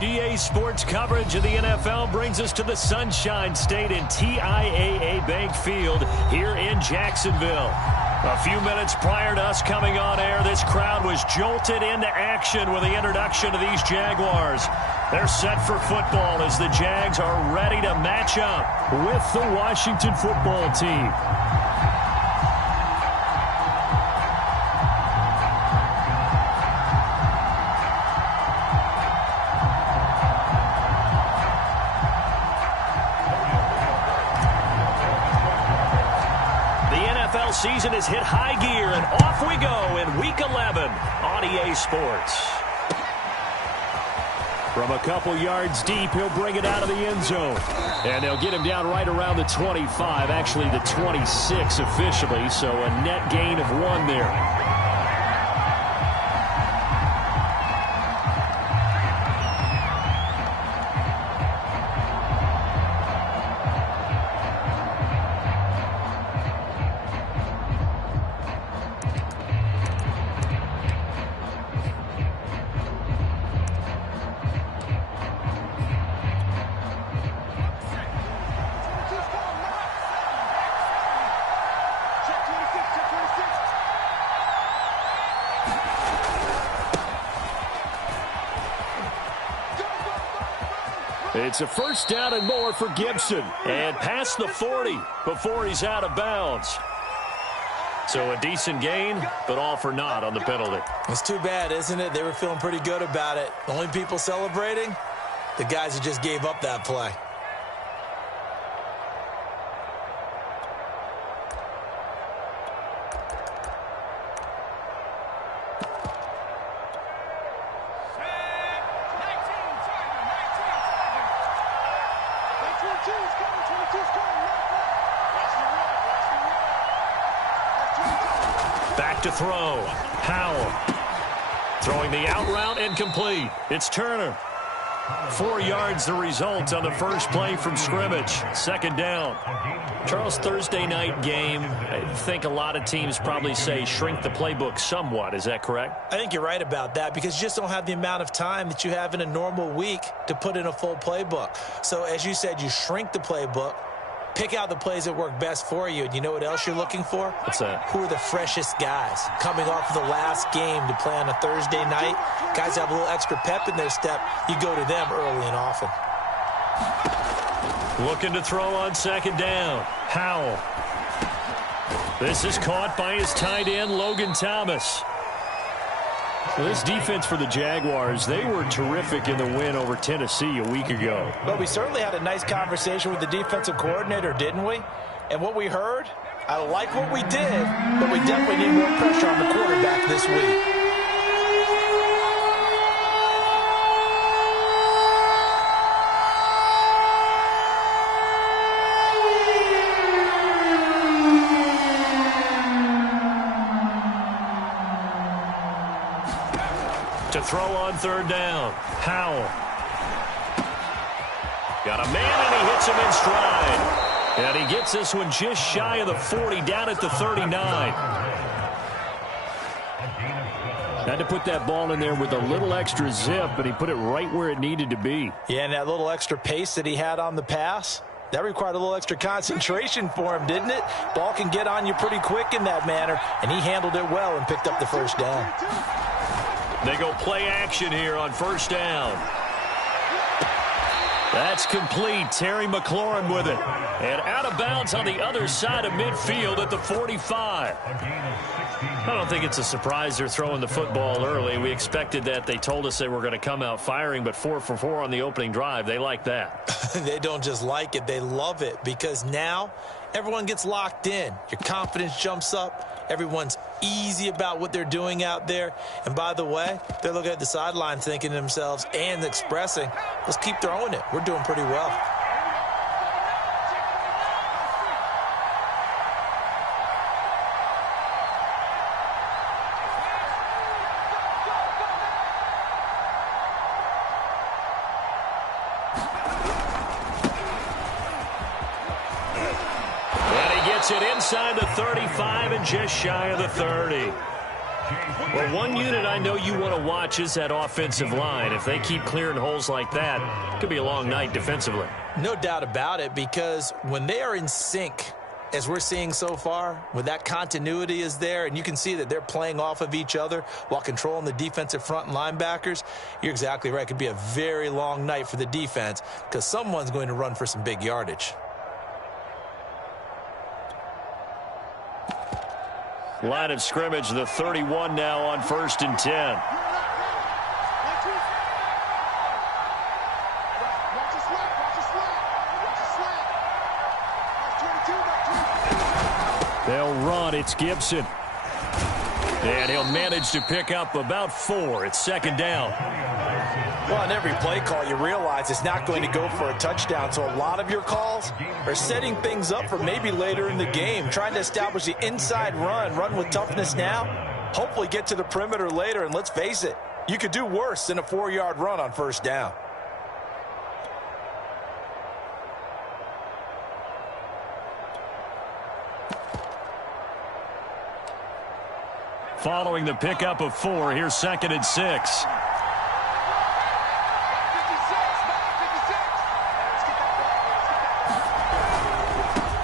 EA Sports coverage of the NFL brings us to the Sunshine State in TIAA Bank Field here in Jacksonville. A few minutes prior to us coming on air, this crowd was jolted into action with the introduction of these Jaguars. They're set for football as the Jags are ready to match up with the Washington football team. Season has hit high gear, and off we go in Week 11 on EA Sports. From a couple yards deep, he'll bring it out of the end zone. And they'll get him down right around the 25, actually the 26 officially, so a net gain of 1 there. It's a first down and more for Gibson. And past the 40 before he's out of bounds. So a decent gain, but all for naught on the penalty. It's too bad, isn't it? They were feeling pretty good about it. The only people celebrating, the guys who just gave up that play. Back to throw. Howell. Throwing the out route and complete. It's Turner. 4 yards the result on the first play from scrimmage. Second down. Charles, Thursday night game, I think a lot of teams probably say shrink the playbook somewhat. Is that correct? I think you're right about that because you just don't have the amount of time that you have in a normal week to put in a full playbook. So as you said, you shrink the playbook. Pick out the plays that work best for you. And you know what else you're looking for? What's that? Who are the freshest guys coming off of the last game to play on a Thursday night? Guys have a little extra pep in their step. You go to them early and often. Looking to throw on second down. Howell. This is caught by his tight end, Logan Thomas. Well, this defense for the Jaguars, they were terrific in the win over Tennessee a week ago. Well, we certainly had a nice conversation with the defensive coordinator, didn't we? And what we heard, I like what we did, but we definitely need more pressure on the quarterback this week. To throw on third down. Howell. Got a man, and he hits him in stride. And he gets this one just shy of the 40, down at the 39. Had to put that ball in there with a little extra zip, but he put it right where it needed to be. Yeah, and that little extra pace that he had on the pass, that required a little extra concentration for him, didn't it? Ball can get on you pretty quick in that manner, and he handled it well and picked up the first down. They go play action here on first down. That's complete. Terry McLaurin with it. And out of bounds on the other side of midfield at the 45. I don't think it's a surprise they're throwing the football early. We expected that. They told us they were going to come out firing, but 4 for 4 on the opening drive. They like that. They don't just like it. They love it because now everyone gets locked in. Your confidence jumps up. Everyone's easy about what they're doing out there. And by the way, they're looking at the sideline thinking to themselves and expressing, let's keep throwing it. We're doing pretty well. It inside the 35 and just shy of the 30. Well, one unit I know you want to watch is that offensive line. If they keep clearing holes like that, it could be a long night defensively. No doubt about it, because when they are in sync, as we're seeing so far, when that continuity is there and you can see that they're playing off of each other while controlling the defensive front and linebackers, you're exactly right. It could be a very long night for the defense because someone's going to run for some big yardage. Line of scrimmage, the 31 now on 1st and 10. They'll run. It's Gibson. And he'll manage to pick up about 4. It's 2nd down. Well, on every play call, you realize it's not going to go for a touchdown. So a lot of your calls are setting things up for maybe later in the game, trying to establish the inside run with toughness now, hopefully get to the perimeter later. And let's face it, you could do worse than a 4-yard run on 1st down. Following the pickup of 4, here's 2nd and 6.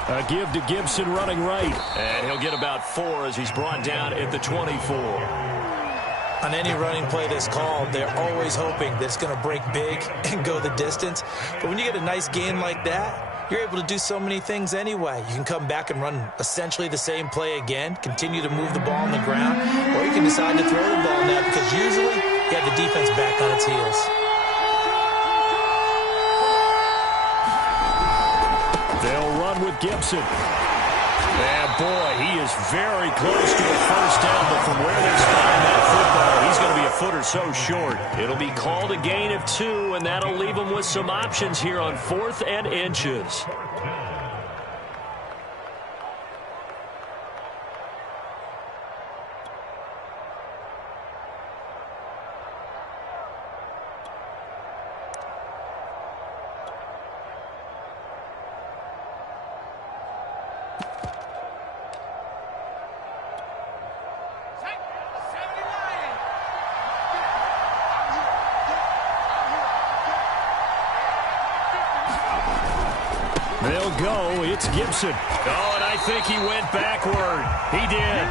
A give to Gibson running right. And he'll get about 4 as he's brought down at the 24. On any running play that's called, they're always hoping that it's going to break big and go the distance. But when you get a nice gain like that, you're able to do so many things anyway. You can come back and run essentially the same play again, continue to move the ball on the ground, or you can decide to throw the ball now because usually you have the defense back on its heels. They'll run with Gibson. And boy, he is very close to a 1st down, but from where they're spotting that football, he's going to be a foot or so short. It'll be called a gain of 2, and that'll leave him with some options here on 4th and inches. They'll go. It's Gibson. Oh, and I think he went backward. He did.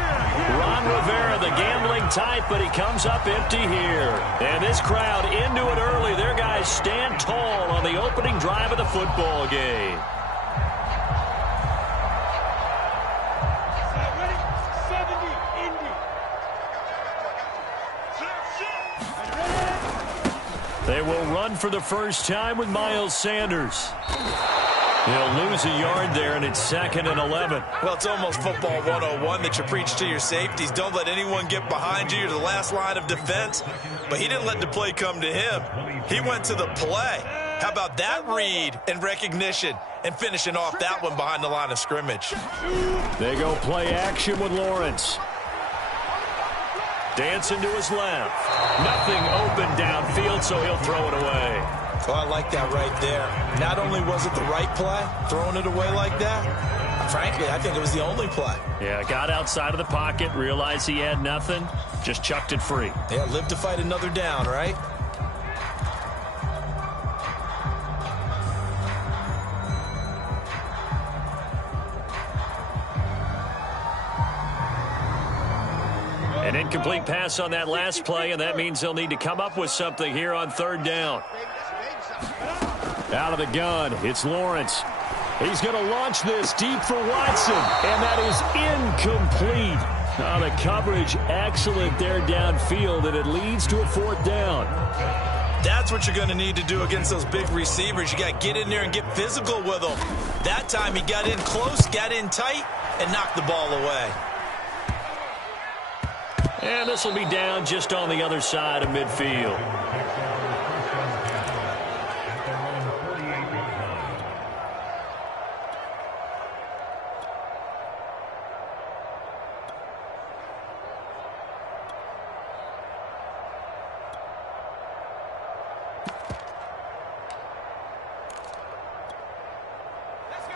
Ron Rivera, the gambling type, but he comes up empty here. And this crowd into it early. Their guys stand tall on the opening drive of the football game. They will run for the first time with Miles Sanders. He'll lose a yard there, and it's 2nd and 11. Well, it's almost football 101 that you preach to your safeties. Don't let anyone get behind you. You're the last line of defense. But he didn't let the play come to him. He went to the play. How about that read and recognition and finishing off that one behind the line of scrimmage? They go play action with Lawrence. Dancing to his left. Nothing open downfield, so he'll throw it away. Oh, I like that right there. Not only was it the right play, throwing it away like that, frankly, I think it was the only play. Yeah, got outside of the pocket, realized he had nothing, just chucked it free. Yeah, live to fight another down, right? An incomplete pass on that last play, and that means they'll need to come up with something here on 3rd down. Out of the gun, it's Lawrence. He's going to launch this deep for Watson, and that is incomplete. The coverage excellent there downfield, and it leads to a 4th down. That's what you're going to need to do against those big receivers. You got to get in there and get physical with them. That time he got in close, got in tight, and knocked the ball away. And this will be down just on the other side of midfield.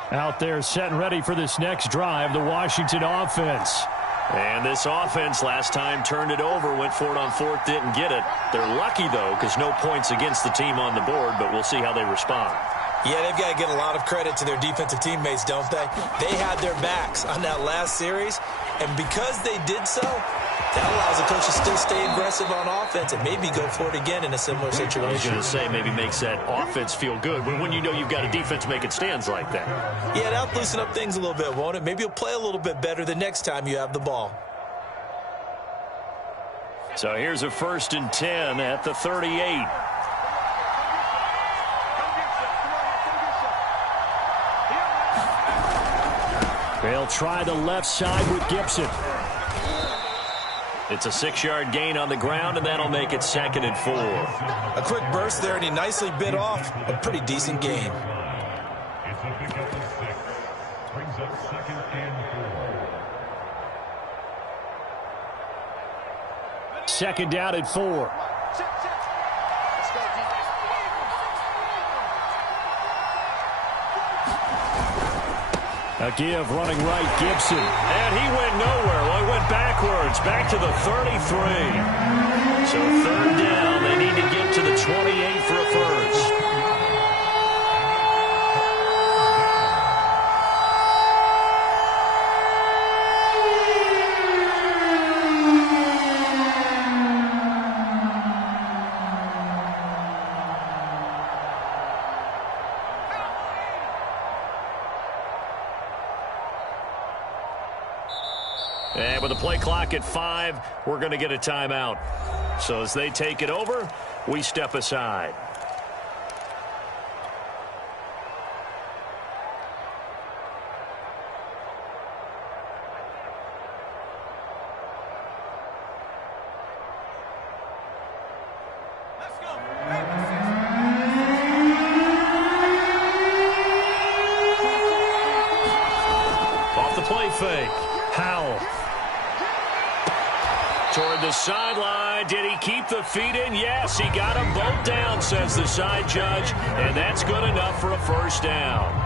Out there set and ready for this next drive, the Washington offense. And this offense last time turned it over, went for it on fourth, didn't get it. They're lucky, though, because no points against the team on the board, but we'll see how they respond. Yeah, they've got to get a lot of credit to their defensive teammates, don't they? They had their backs on that last series, and because they did so, that allows the coach to still stay aggressive on offense and maybe go for it again in a similar situation. I was going to say maybe makes that offense feel good when you know you've got a defense making stands like that. Yeah, that'll loosen up things a little bit, won't it? Maybe you'll play a little bit better the next time you have the ball. So here's a 1st and 10 at the 38. They'll try the left side with Gibson. It's a 6-yard gain on the ground, and that'll make it 2nd and 4. A quick burst there, and he nicely bit off a pretty decent gain. It's a big up to 6. Brings up 2nd and 4. 2nd down and 4. A give running right, Gibson. And he went nowhere. Well, he went backwards, back to the 33. So 3rd down, they need to get to the 28 for a first. And with the play clock at 5, we're going to get a timeout. So as they take it over, we step aside. Let's go. Off the play fake. Howell. Toward the sideline. Did he keep the feet in? Yes, he got them both down, says the side judge. And that's good enough for a first down.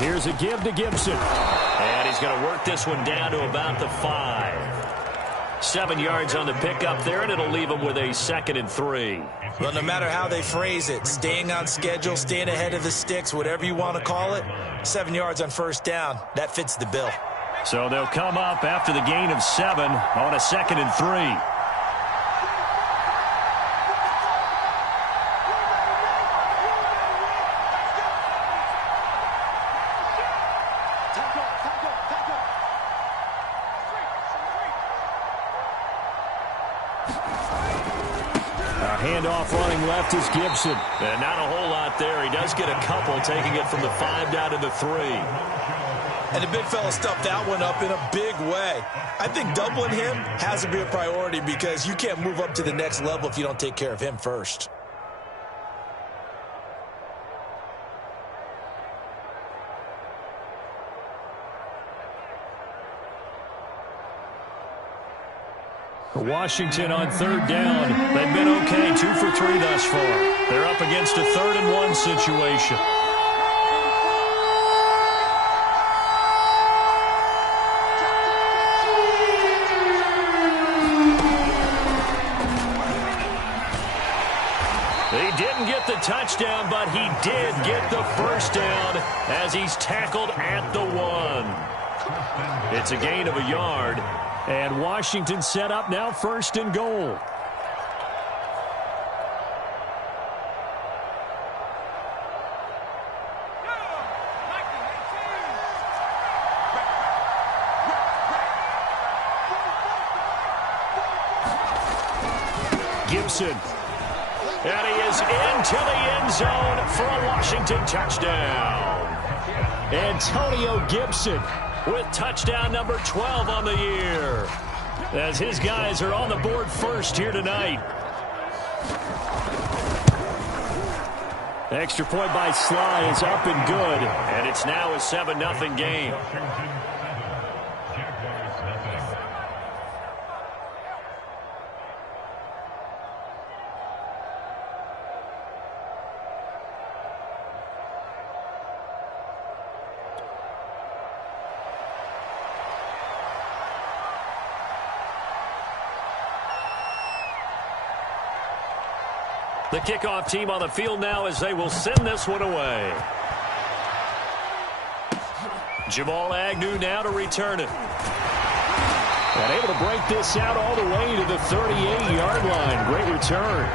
Here's a give to Gibson. And he's going to work this one down to about the 5. 7 yards on the pickup there, and it'll leave him with a 2nd and 3. Well, no matter how they phrase it, staying on schedule, staying ahead of the sticks, whatever you want to call it, 7 yards on 1st down, that fits the bill. So they'll come up after the gain of 7 on a 2nd and 3. Handoff running left is Gibson. And not a whole lot there. He does get a couple, taking it from the 5 down to the 3. And the big fella stuffed that one up in a big way. I think doubling him has to be a priority because you can't move up to the next level if you don't take care of him first. Washington on 3rd down. They've been okay, 2 for 3 thus far. They're up against a 3rd and 1 situation. He didn't get the touchdown, but he did get the first down as he's tackled at the 1. It's a gain of a yard. And Washington set up now 1st and goal. Gibson. And he is into the end zone for a Washington touchdown. Antonio Gibson with touchdown number 12 on the year. as his guys are on the board first here tonight. Extra point by Sly is up and good, and it's now a 7-0 game. The kickoff team on the field now as they will send this one away. Jamal Agnew now to return it. And able to break this out all the way to the 38-yard line. Great return.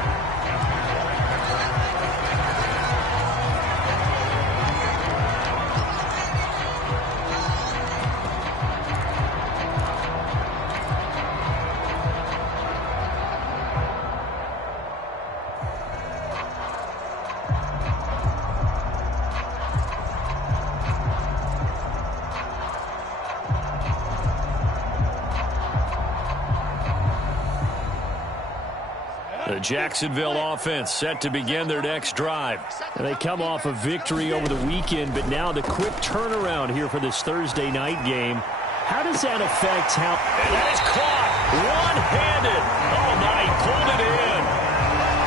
The Jacksonville offense set to begin their next drive. And they come off a victory over the weekend, but now the quick turnaround here for this Thursday night game. How does that affect how... And that is caught one-handed. Oh, my, he pulled it in.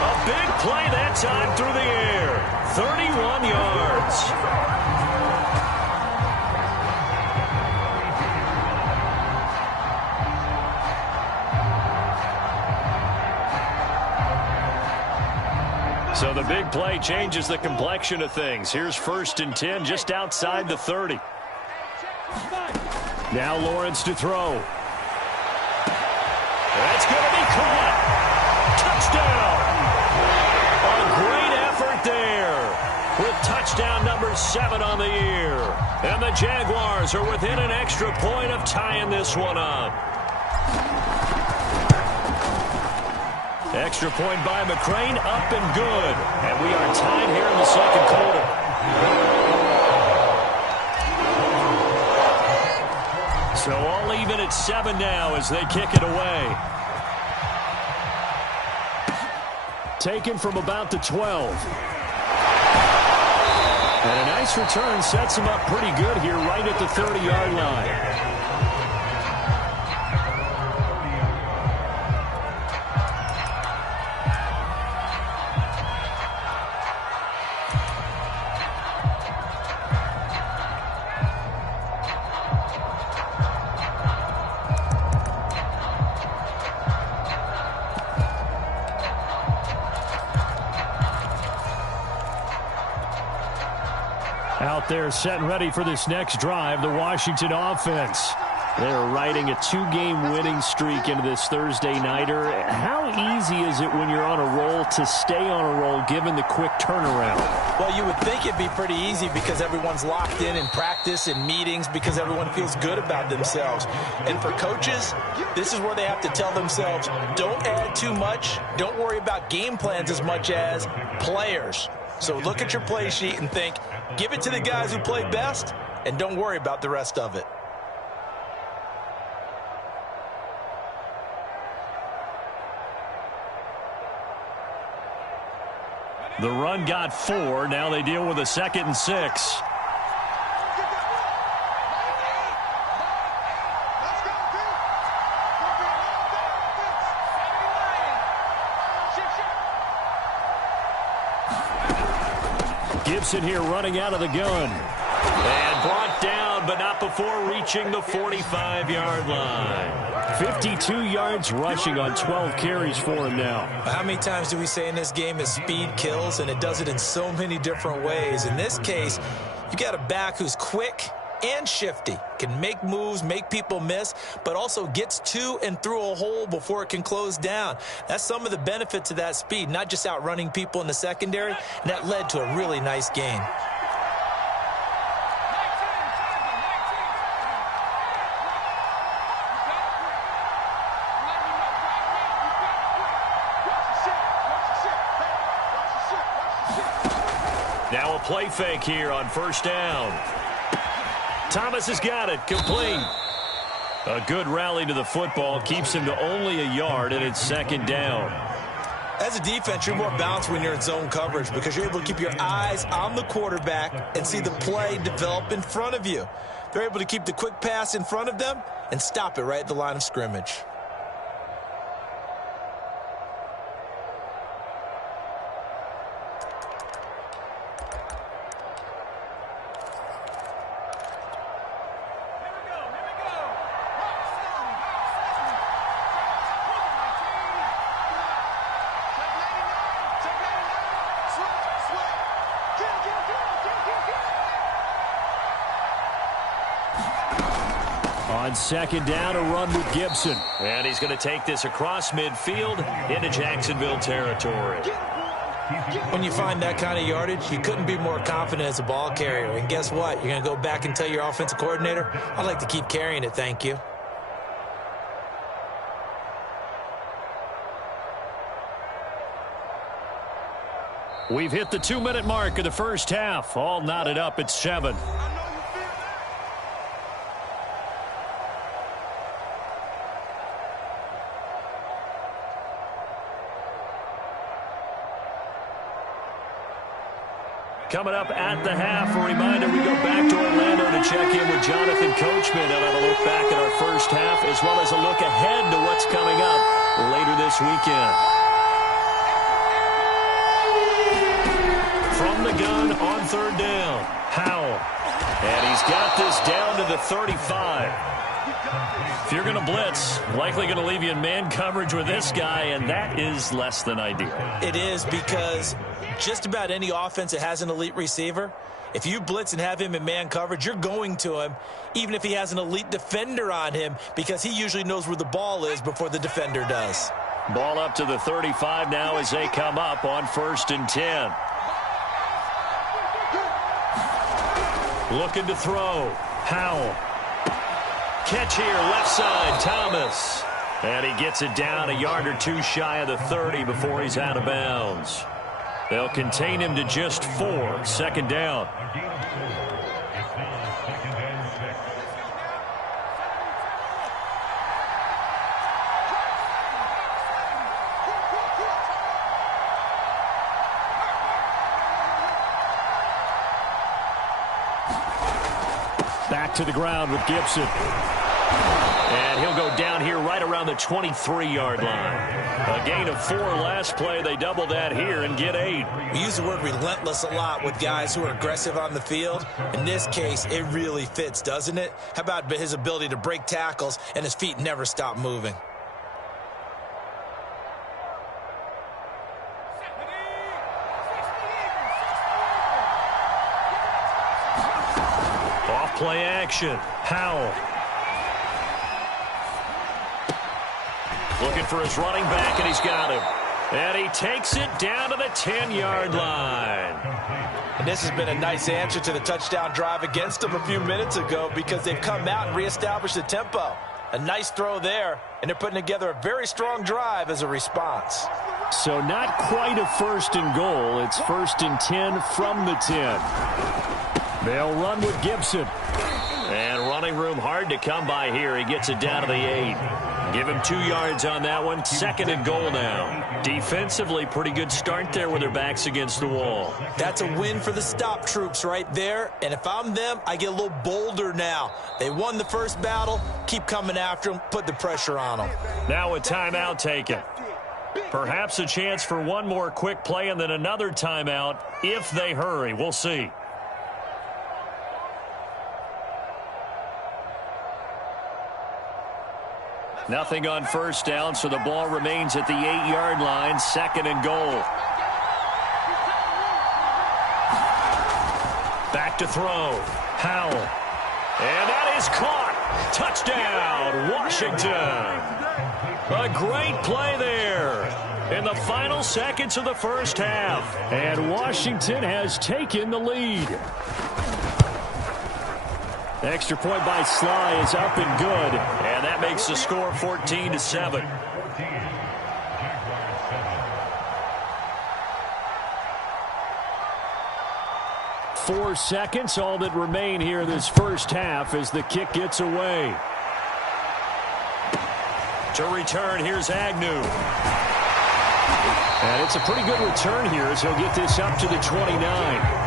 A big play that time through the air. 31 yards. So the big play changes the complexion of things. Here's 1st and 10 just outside the 30. Now Lawrence to throw. That's going to be caught. Touchdown. A great effort there with touchdown number 7 on the year. And the Jaguars are within an extra point of tying this one up. Extra point by McCrane, up and good. And we are tied here in the second quarter. So all even at 7 now as they kick it away. Taken from about the 12. And a nice return sets him up pretty good here right at the 30-yard line. Out there set and ready for this next drive, the Washington offense. They're riding a 2-game winning streak into this Thursday nighter. How easy is it when you're on a roll to stay on a roll given the quick turnaround? Well, you would think it'd be pretty easy because everyone's locked in practice and meetings because everyone feels good about themselves. And for coaches, this is where they have to tell themselves, don't add too much. Don't worry about game plans as much as players. So look at your play sheet and think, give it to the guys who play best, and don't worry about the rest of it. The run got 4. Now they deal with a 2nd and 6. Gibson here running out of the gun. And brought down, but not before reaching the 45-yard line. 52 yards rushing on 12 carries for him now. How many times do we say in this game is speed kills, and it does it in so many different ways. In this case, you got a back who's quick and shifty, can make moves, make people miss, but also gets to and through a hole before it can close down. That's some of the benefits of that speed, not just outrunning people in the secondary, and that led to a really nice gain. Now a play fake here on 1st down. Thomas has got it, complete. A good rally to the football keeps him to only a yard, and it's second down. As a defense, you're more balanced when you're in zone coverage because you're able to keep your eyes on the quarterback and see the play develop in front of you. They're able to keep the quick pass in front of them and stop it right at the line of scrimmage. On second down, a run with Gibson. And he's going to take this across midfield into Jacksonville territory. When you find that kind of yardage, you couldn't be more confident as a ball carrier. And guess what? You're going to go back and tell your offensive coordinator, I'd like to keep carrying it, thank you. We've hit the 2-minute mark of the first half. All knotted up at 7. Coming up at the half, a reminder, we go back to Orlando to check in with Jonathan Coachman and have a look back at our first half as well as a look ahead to what's coming up later this weekend. From the gun on third down, Howell. And he's got this down to the 35. If you're going to blitz, likely going to leave you in man coverage with this guy, and that is less than ideal. It is because just about any offense that has an elite receiver, if you blitz and have him in man coverage, you're going to him, even if he has an elite defender on him, because he usually knows where the ball is before the defender does. Ball up to the 35 now as they come up on 1st and 10. Looking to throw. Howell. Catch here, left side, Thomas. And he gets it down a yard or two shy of the 30 before he's out of bounds. They'll contain him to just 4. Second down. Back to the ground with Gibson. And he'll go down here right around the 23-yard line. A gain of 4 last play. They double that here and get 8. We use the word relentless a lot with guys who are aggressive on the field. In this case, it really fits, doesn't it? How about his ability to break tackles and his feet never stop moving? Off-play action. Howell. Looking for his running back, and he's got him. And he takes it down to the 10-yard line. And this has been a nice answer to the touchdown drive against them a few minutes ago because they've come out and reestablished the tempo. A nice throw there, and they're putting together a very strong drive as a response. So not quite a 1st and goal. It's 1st and 10 from the 10. They'll run with Gibson. And running room hard to come by here. He gets it down to the 8. Give him 2 yards on that one. 2nd and goal now. Defensively, pretty good start there with their backs against the wall. That's a win for the stop troops right there. And if I'm them, I get a little bolder now. They won the first battle. Keep coming after them. Put the pressure on them. Now a timeout taken. Perhaps a chance for one more quick play and then another timeout if they hurry. We'll see. Nothing on first down, so the ball remains at the 8-yard line. 2nd and goal. Back to throw. Howell. And that is caught. Touchdown, Washington. A great play there in the final seconds of the first half. And Washington has taken the lead. Extra point by Sly is up and good. And that makes the score 14-7. 4 seconds, all that remain here this first half as the kick gets away. To return, here's Agnew. And it's a pretty good return here as he'll get this up to the 29.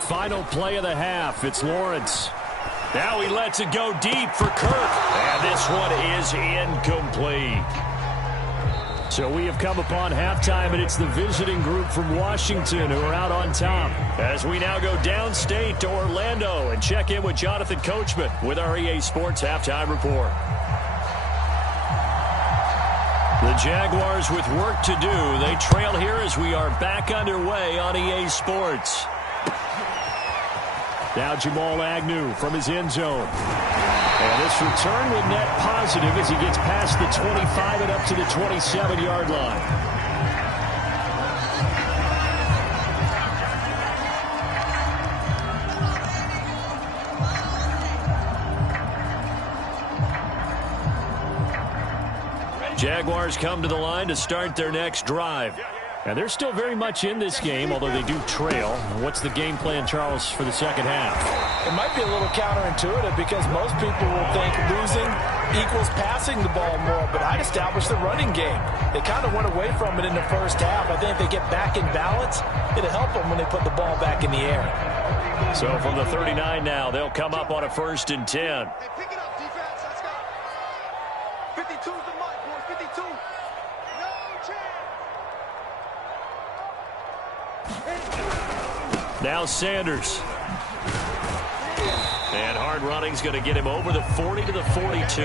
Final play of the half. It's Lawrence. Now he lets it go deep for Kirk. And this one is incomplete. So we have come upon halftime, and it's the visiting group from Washington who are out on top. As we now go downstate to Orlando and check in with Jonathan Coachman with our EA Sports Halftime Report. The Jaguars with work to do. They trail here as we are back underway on EA Sports. Now Jamal Agnew from his end zone. And this return will net positive as he gets past the 25 and up to the 27-yard line. Jaguars come to the line to start their next drive. And they're still very much in this game, although they do trail. What's the game plan, Charles, for the second half? It might be a little counterintuitive because most people will think losing equals passing the ball more, but I'd establish the running game. They kind of went away from it in the first half. I think if they get back in balance, it'll help them when they put the ball back in the air. So from the 39 now, they'll come up on a 1st and 10. Hey, pick it up, defense. Let's go. 52's the mark, boys. 52. No chance. Now Sanders. And hard running's going to get him over the 40 to the 42.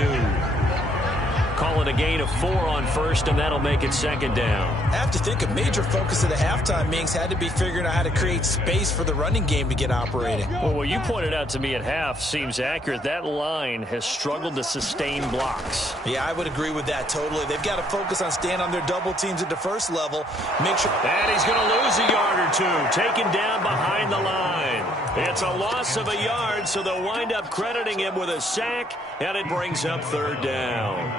Calling a gain of 4 on first, and that'll make it 2nd down. I have to think a major focus of the halftime meetings had to be figuring out how to create space for the running game to get operating. Well, what you pointed out to me at half seems accurate. That line has struggled to sustain blocks. Yeah, I would agree with that totally. They've got to focus on staying on their double teams at the first level. Make sure. And he's going to lose a yard or two. Taken down behind the line. It's a loss of a yard, so they'll wind up crediting him with a sack, and it brings up 3rd down.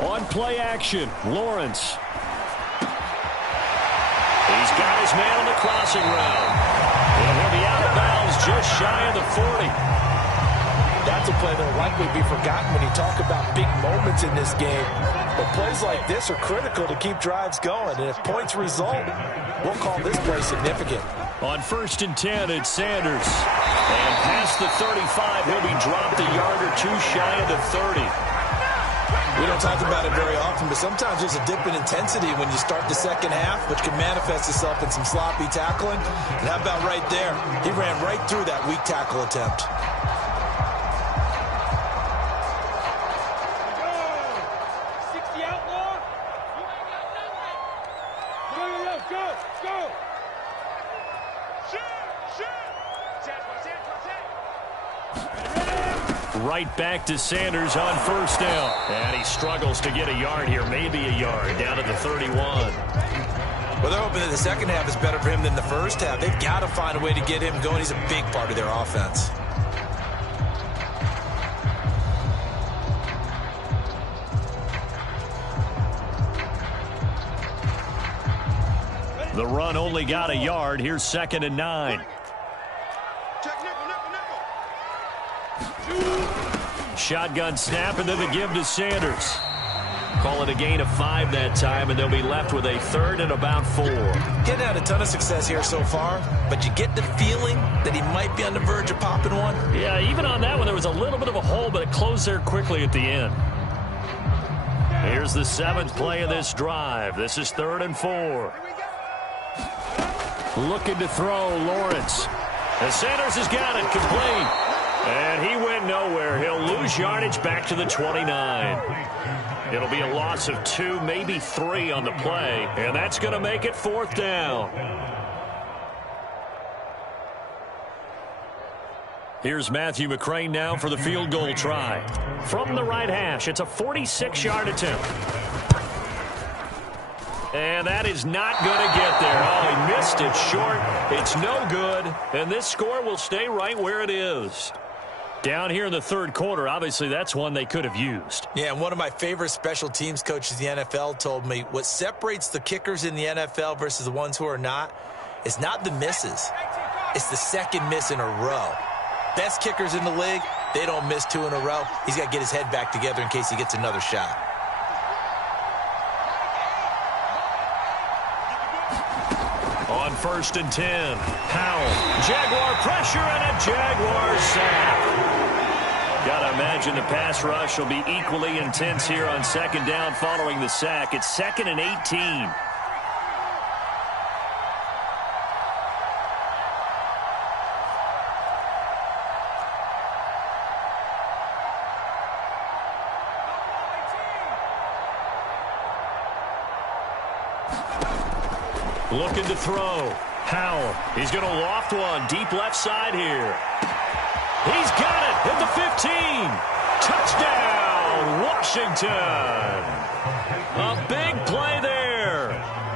On play action, Lawrence. He's got his man on the crossing route. And he'll be out of bounds just shy of the 40. That's a play that will likely be forgotten when you talk about big moments in this game. But plays like this are critical to keep drives going. And if points result, we'll call this play significant. On 1st and 10, it's Sanders. And past the 35, he'll be dropped a yard or two shy of the 30. We don't talk about it very often, but sometimes there's a dip in intensity when you start the second half, which can manifest itself in some sloppy tackling. And how about right there? He ran right through that weak tackle attempt. Right back to Sanders on 1st down. And he struggles to get a yard here, maybe a yard, down to the 31. Well, they're hoping that the second half is better for him than the first half. They've got to find a way to get him going. He's a big part of their offense. The run only got a yard. Here's 2nd and 9. Shotgun snap, and then the give to Sanders. Call it a gain of 5 that time, and they'll be left with a third and about 4. Getting had a ton of success here so far, but you get the feeling that he might be on the verge of popping one. Yeah, even on that one, there was a little bit of a hole, but it closed there quickly at the end. Here's the 7th play of this drive. This is 3rd and 4. Looking to throw, Lawrence. And Sanders has got it, complete. And he went nowhere. He'll lose yardage back to the 29. It'll be a loss of 2, maybe 3 on the play. And that's going to make it 4th down. Here's Matthew McCrane now for the field goal try. From the right hash, it's a 46-yard attempt. And that is not going to get there. Oh, he missed it short. It's no good. And this score will stay right where it is. Down here in the 3rd quarter, obviously that's one they could have used. Yeah, and one of my favorite special teams coaches in the NFL told me what separates the kickers in the NFL versus the ones who are not is not the misses. It's the second miss in a row. Best kickers in the league, they don't miss 2 in a row. He's got to get his head back together in case he gets another shot. On 1st and 10, Powell. Jaguar pressure and a Jaguar sack. Got to imagine the pass rush will be equally intense here on 2nd down following the sack. It's 2nd and 18. Looking to throw. Powell. He's going to loft one. Deep left side here. He's got it at the 15. Touchdown, Washington. A big play there.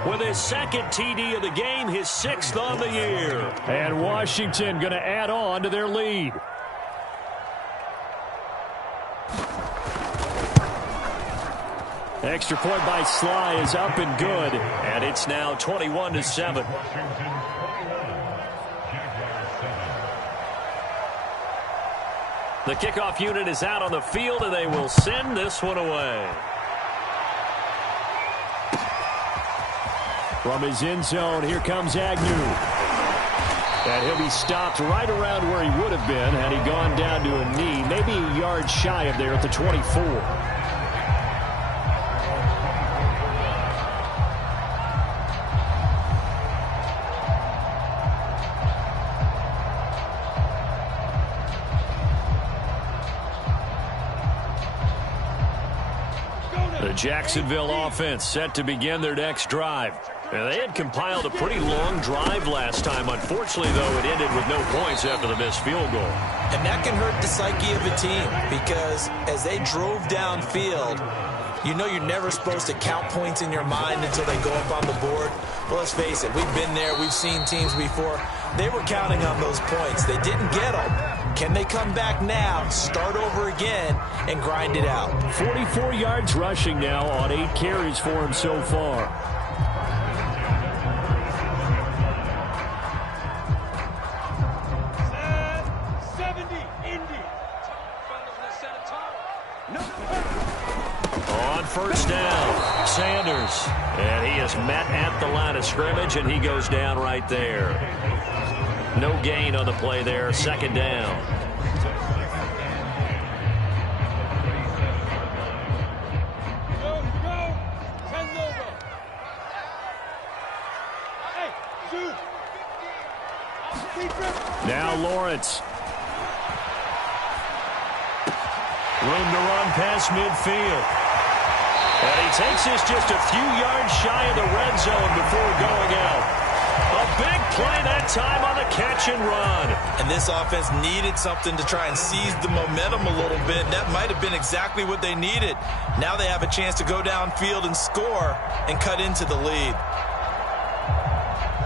With his 2nd TD of the game, his 6th on the year. And Washington going to add on to their lead. Extra point by Sly is up and good. And it's now 21-7. The kickoff unit is out on the field, and they will send this one away. From his end zone, here comes Agnew. And he'll be stopped right around where he would have been had he gone down to a knee, maybe a yard shy of there at the 24. The Jacksonville offense set to begin their next drive. And they had compiled a pretty long drive last time. Unfortunately, though, it ended with no points after the missed field goal. And that can hurt the psyche of a team because as they drove downfield, you know you're never supposed to count points in your mind until they go up on the board. Well, let's face it, we've been there. We've seen teams before. They were counting on those points. They didn't get them. Can they come back now, start over again, and grind it out? 44 yards rushing now on 8 carries for him so far. On 1st down, Sanders. And he is met at the line of scrimmage, and he goes down right there. No gain on the play there, 2nd down. Now Lawrence. Room to run past midfield. And he takes this just a few yards shy of the red zone before going out. A big play that time on the catch and run. And this offense needed something to try and seize the momentum a little bit. That might have been exactly what they needed. Now they have a chance to go downfield and score and cut into the lead.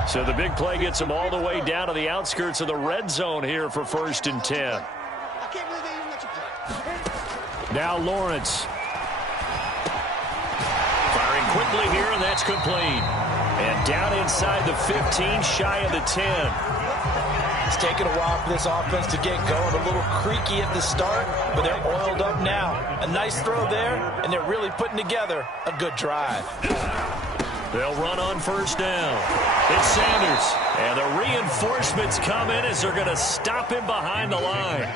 So the big play gets them all the way down to the outskirts of the red zone here for 1st and 10. I can't believe they even let you play. Now Lawrence. Firing quickly here, and that's complete. And down inside the 15, shy of the 10. It's taken a while for this offense to get going. A little creaky at the start, but they're oiled up now. A nice throw there, and they're really putting together a good drive. They'll run on first down. It's Sanders. And the reinforcements come in as they're going to stop him behind the line.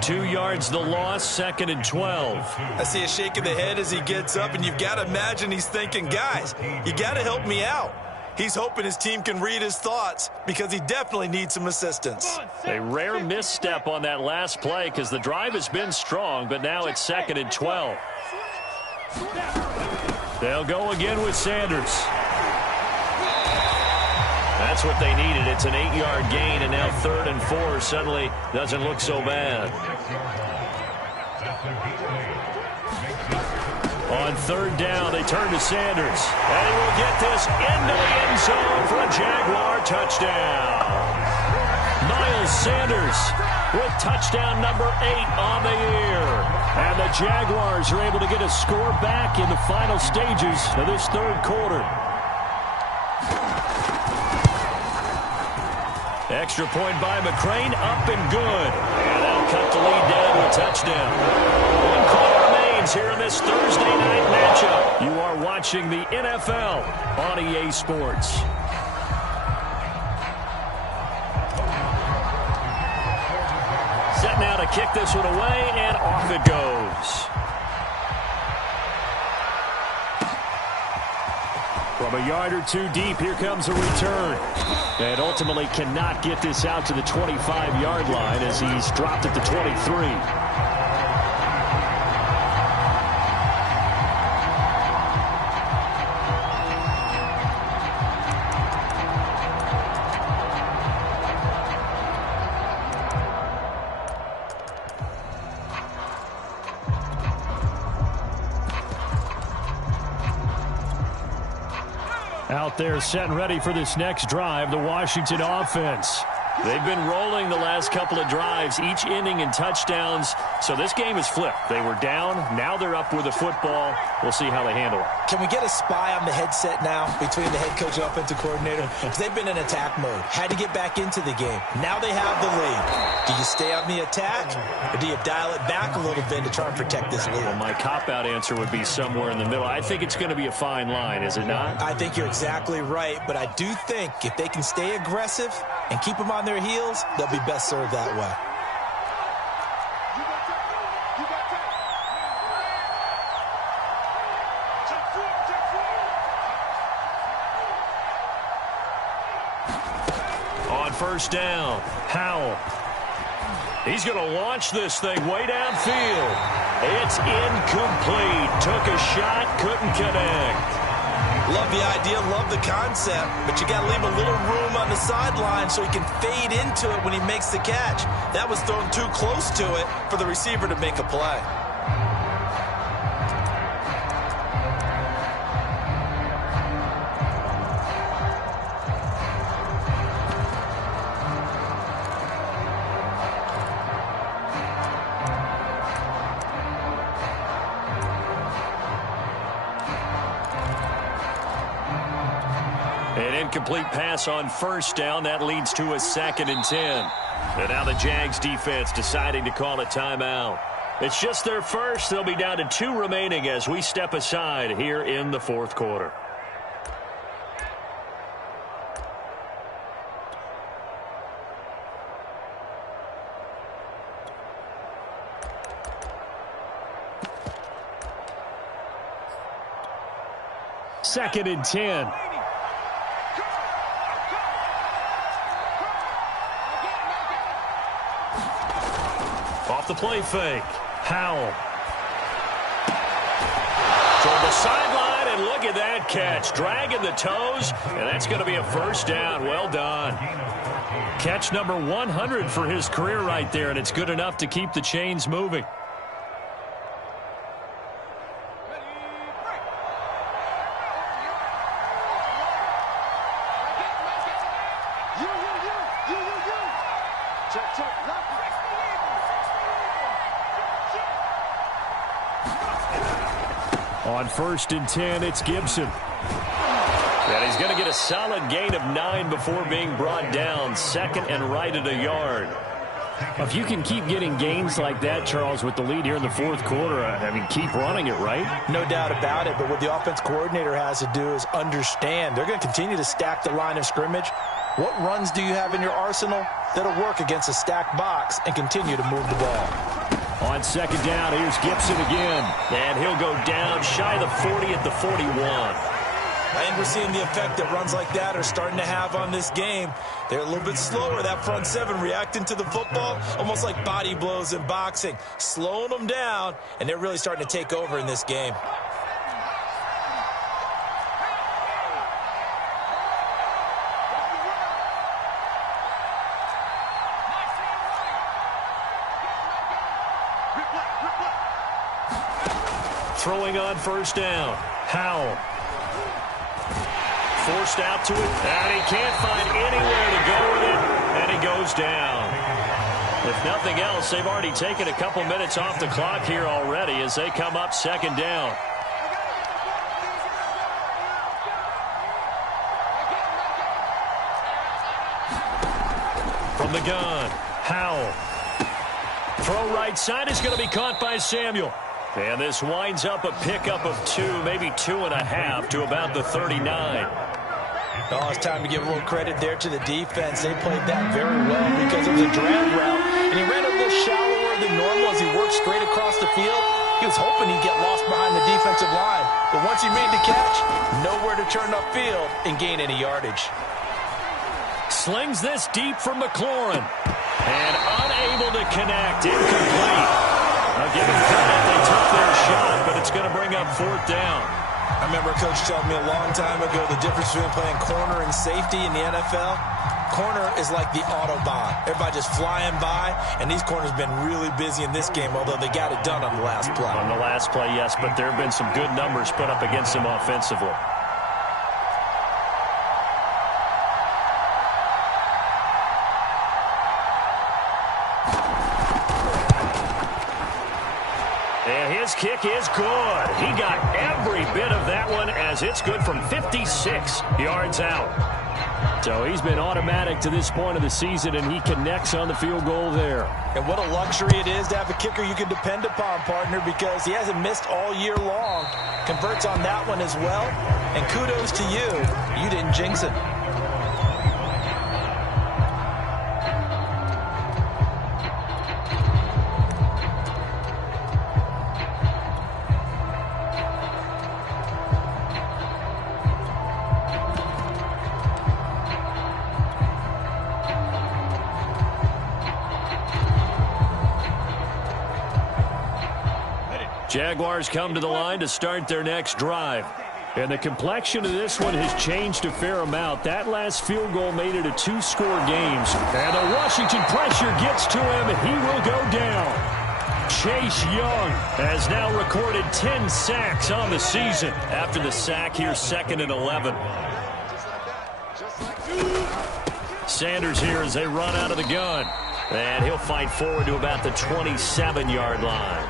2 yards the loss, 2nd and 12. I see a shake of the head as he gets up, and you've got to imagine he's thinking, guys, you got to help me out. He's hoping his team can read his thoughts because he definitely needs some assistance. A rare misstep on that last play because the drive has been strong, but now it's 2nd and 12. They'll go again with Sanders. That's what they needed. It's an 8-yard gain, and now 3rd and 4 suddenly doesn't look so bad. On 3rd down, they turn to Sanders. And he will get this into the end zone for a Jaguar touchdown. Miles Sanders with touchdown number 8 on the year. And the Jaguars are able to get a score back in the final stages of this 3rd quarter. Extra point by McCrane, up and good. And they'll cut the lead down to a touchdown. 1 quarter remains here in this Thursday night matchup. You are watching the NFL on EA Sports. Set now to kick this one away, and off it goes. From a yard or 2 deep, here comes a return. And ultimately cannot get this out to the 25-yard line as he's dropped at the 23. Out there set and ready for this next drive, the Washington offense. They've been rolling the last couple of drives, each ending in touchdowns. So this game is flipped. They were down. Now they're up with the football. We'll see how they handle it. Can we get a spy on the headset now between the head coach and offensive coordinator? Because they've been in attack mode. Had to get back into the game. Now they have the lead. Do you stay on the attack, or do you dial it back a little bit to try and protect this lead? Well, my cop-out answer would be somewhere in the middle. I think it's going to be a fine line, is it not? I think you're exactly right, but I do think if they can stay aggressive and keep them on their heels, they'll be best served that way. On first down, Howell. He's going to launch this thing way downfield. It's incomplete. Took a shot, couldn't connect. Love the idea, love the concept, but you got to leave a little room on the sideline so he can fade into it when he makes the catch. That was thrown too close to it for the receiver to make a play. An incomplete pass on first down. That leads to a 2nd and 10. And now the Jags defense deciding to call a timeout. It's just their first. They'll be down to 2 remaining as we step aside here in the 4th quarter. Second and 10. Off the play fake. Howell. Toward the sideline, and look at that catch. Dragging the toes, and that's going to be a first down. Well done. Catch number 100 for his career right there, and it's good enough to keep the chains moving. On 1st and 10, it's Gibson. And he's going to get a solid gain of 9 before being brought down. Second and right at a yard. If you can keep getting gains like that, Charles, with the lead here in the fourth quarter, I mean, keep running it, right? No doubt about it, but what the offense coordinator has to do is understand they're going to continue to stack the line of scrimmage. What runs do you have in your arsenal that'll work against a stacked box and continue to move the ball? On second down, here's Gibson again. And he'll go down shy of the 40 at the 41. I think we're seeing the effect that runs like that are starting to have on this game. They're a little bit slower, that front seven, reacting to the football, almost like body blows in boxing, slowing them down, and they're really starting to take over in this game. Throwing on first down. Howell. Forced out to it, and he can't find anywhere to go with it, and he goes down. If nothing else, they've already taken a couple minutes off the clock here already as they come up second down. From the gun, Howell. Throw right side is going to be caught by Samuel. And this winds up a pickup of 2, maybe 2.5 to about the 39. Oh, it's time to give a little credit there to the defense. They played that very well because it was a drag route, and he ran a little shallower than normal as he worked straight across the field. He was hoping he'd get lost behind the defensive line, but once he made the catch, nowhere to turn upfield and gain any yardage. Slings this deep from McLaurin, and unable to connect, incomplete. I'll give him credit, they took their shot, but it's going to bring up fourth down. I remember a coach telling me a long time ago the difference between playing corner and safety in the NFL. Corner is like the Autobahn. Everybody just flying by, and these corners have been really busy in this game, although they got it done on the last play. On the last play, yes, but there have been some good numbers put up against them offensively. And his kick is good. He got every bit of that one as it's good from 56 yards out. So he's been automatic to this point of the season, and he connects on the field goal there. And what a luxury it is to have a kicker you can depend upon, partner, because he hasn't missed all year long. Converts on that one as well. And kudos to you. You didn't jinx it. Jaguars come to the line to start their next drive. And the complexion of this one has changed a fair amount. That last field goal made it a 2-score game. And the Washington pressure gets to him, and he will go down. Chase Young has now recorded 10 sacks on the season. After the sack here, 2nd and 11. Sanders here as they run out of the gun. And he'll fight forward to about the 27-yard line.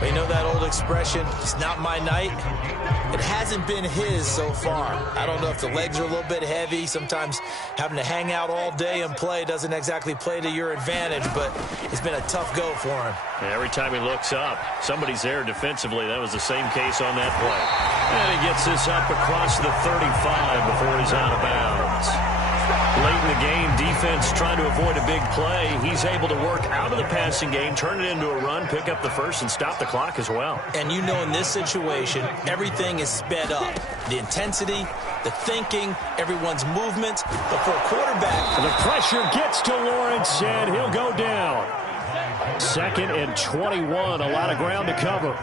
But you know that old expression, it's not my night? It hasn't been his so far. I don't know if the legs are a little bit heavy. Sometimes having to hang out all day and play doesn't exactly play to your advantage, but it's been a tough go for him. And every time he looks up, somebody's there defensively. That was the same case on that play. And he gets this up across the 35 before he's out of bounds. Late in the game, defense trying to avoid a big play. He's able to work out of the passing game, turn it into a run, pick up the first, and stop the clock as well. And you know in this situation, everything is sped up. The intensity, the thinking, everyone's movement. But for a quarterback, the pressure gets to Lawrence, and he'll go down. 2nd and 21, a lot of ground to cover.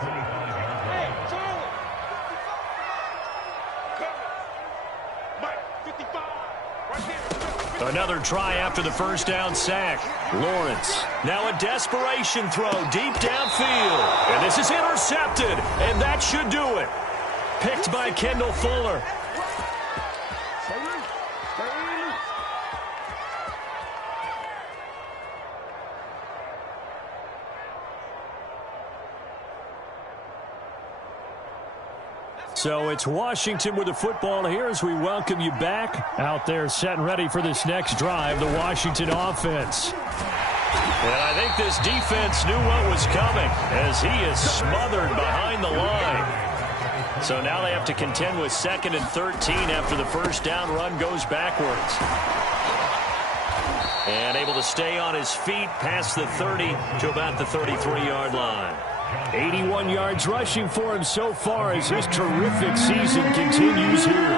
Another try after the first down sack. Lawrence, now a desperation throw deep downfield. And this is intercepted, and that should do it. Picked by Kendall Fuller. So it's Washington with the football here as we welcome you back. Out there set and ready for this next drive, the Washington offense. And I think this defense knew what was coming as he is smothered behind the line. So now they have to contend with 2nd and 13 after the first down run goes backwards. And able to stay on his feet past the 30 to about the 33-yard line. 81 yards rushing for him so far as his terrific season continues here.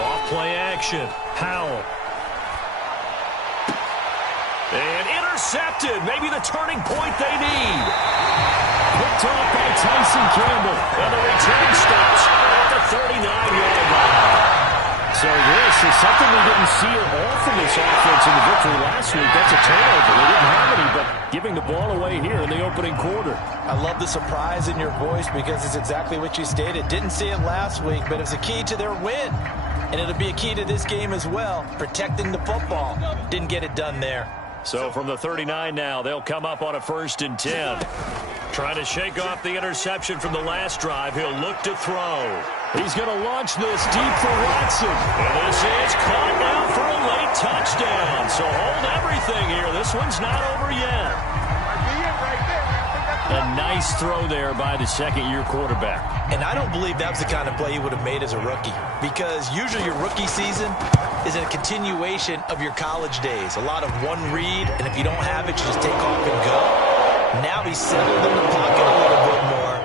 Off play action. Howell. And intercepted. Maybe the turning point they need. Picked off by Tyson Campbell. And the return stops at the 39-yard line. So this is something we didn't see at all from this offense in the victory last week. That's a turnover. They didn't have any, but giving the ball away here in the opening quarter. I love the surprise in your voice because it's exactly what you stated. Didn't see it last week, but it was a key to their win. And it'll be a key to this game as well, protecting the football. Didn't get it done there. So from the 39 now, they'll come up on a 1st and 10. Trying to shake off the interception from the last drive. He'll look to throw. He's going to launch this deep for Watson. And this is caught now for a late touchdown. So hold everything here. This one's not over yet. A nice throw there by the second-year quarterback. And I don't believe that was the kind of play he would have made as a rookie. Because usually your rookie season is a continuation of your college days. A lot of one read, and if you don't have it, you just take off and go. Now he's settled in the pocket a little bit more,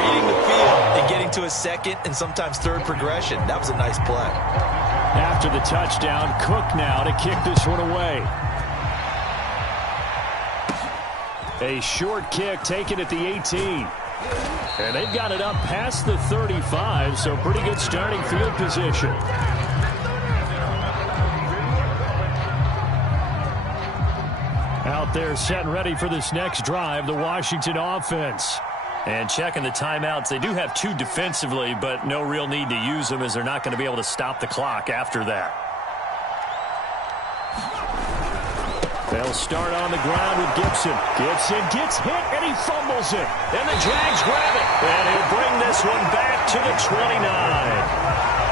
reading the field and getting to a second and sometimes third progression. That was a nice play. After the touchdown, Cook now to kick this one away. A short kick taken at the 18. And they've got it up past the 35, so pretty good starting field position. Out there set and ready for this next drive, the Washington offense. And checking the timeouts, they do have 2 defensively, but no real need to use them as they're not going to be able to stop the clock after that. They'll start on the ground with Gibson. Gibson gets hit, and he fumbles it. And the Jags grab it. And he'll bring this one back to the 29.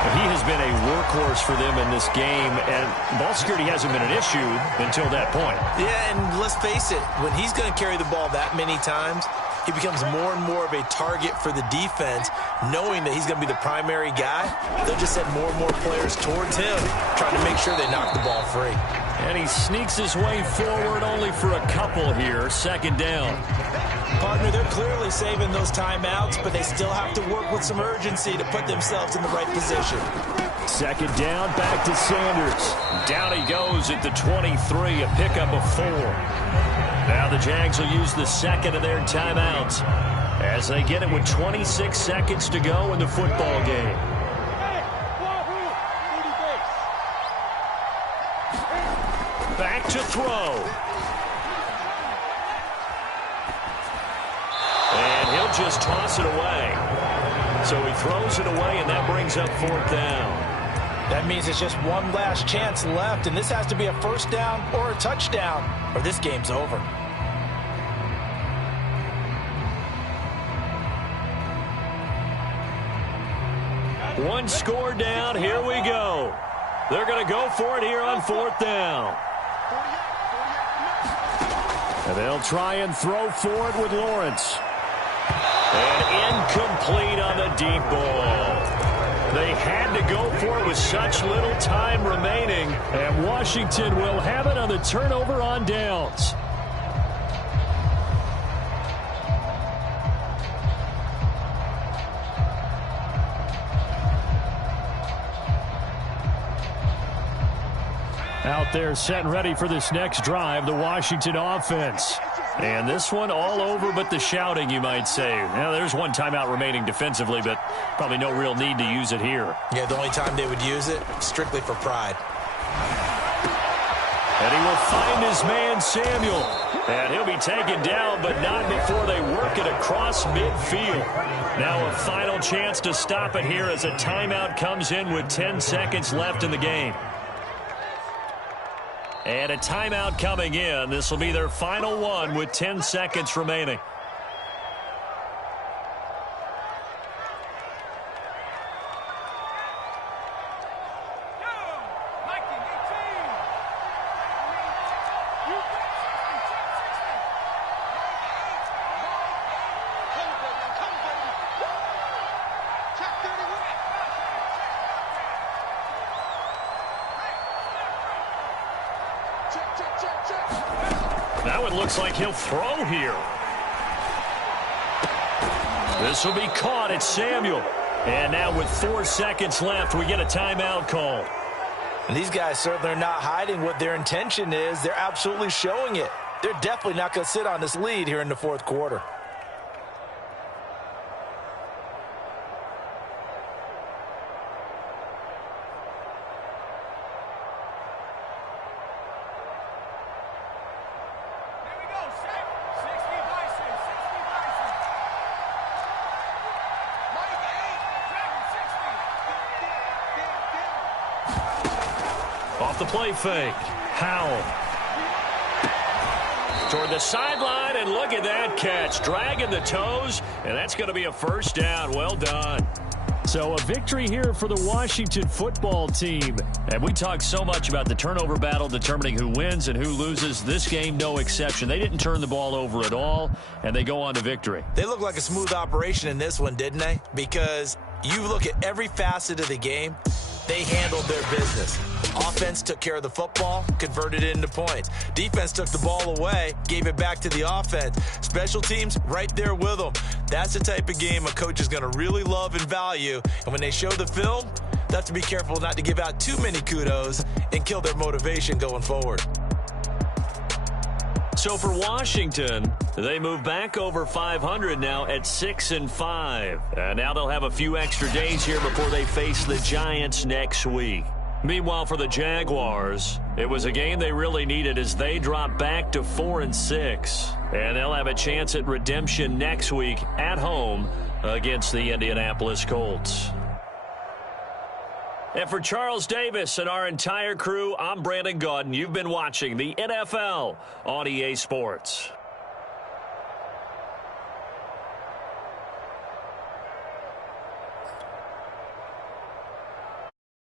He has been a workhorse for them in this game, and ball security hasn't been an issue until that point. Yeah, and let's face it, when he's going to carry the ball that many times, he becomes more and more of a target for the defense, knowing that he's going to be the primary guy. They'll just send more and more players towards him, trying to make sure they knock the ball free. And he sneaks his way forward only for a couple here. 2nd down. Partner, they're clearly saving those timeouts, but they still have to work with some urgency to put themselves in the right position. 2nd down, back to Sanders. Down he goes at the 23, a pickup of 4. Now the Jags will use the second of their timeouts as they get it with 26 seconds to go in the football game. Back to throw. And he'll just toss it away. So he throws it away, and that brings up 4th down. That means it's just one last chance left, and this has to be a 1st down or a touchdown, or this game's over. One score down. Here we go. They're going to go for it here on 4th down. And they'll try and throw for it with Lawrence. And incomplete on the deep ball. They had to go for it with such little time remaining. And Washington will have it on the turnover on downs. Out there set and ready for this next drive, the Washington offense. And this one all over but the shouting, you might say. Now, there's one timeout remaining defensively, but probably no real need to use it here. Yeah, the only time they would use it, strictly for pride. And he will find his man, Samuel. And he'll be taken down, but not before they work it across midfield. Now a final chance to stop it here as a timeout comes in with 10 seconds left in the game. And a timeout coming in. This will be their final one with 10 seconds remaining. That one looks like he'll throw here. This will be caught. It's Samuel. And now with 4 seconds left, we get a timeout call. And these guys certainly are not hiding what their intention is. They're absolutely showing it. They're definitely not going to sit on this lead here in the fourth quarter. Off the play fake. Howell. Toward the sideline, and look at that catch. Dragging the toes, and that's going to be a first down. Well done. So a victory here for the Washington football team. And we talk so much about the turnover battle determining who wins and who loses. This game, no exception. They didn't turn the ball over at all, and they go on to victory. They look like a smooth operation in this one, didn't they? Because you look at every facet of the game, they handled their business. Offense took care of the football, converted it into points. Defense took the ball away, gave it back to the offense. Special teams, right there with them. That's the type of game a coach is going to really love and value. And when they show the film, they have to be careful not to give out too many kudos and kill their motivation going forward. So for Washington, they move back over 500 now at 6-5. And now they'll have a few extra days here before they face the Giants next week. Meanwhile, for the Jaguars, it was a game they really needed as they drop back to 4-6. And they'll have a chance at redemption next week at home against the Indianapolis Colts. And for Charles Davis and our entire crew, I'm Brandon Gaudin. You've been watching the NFL on EA Sports.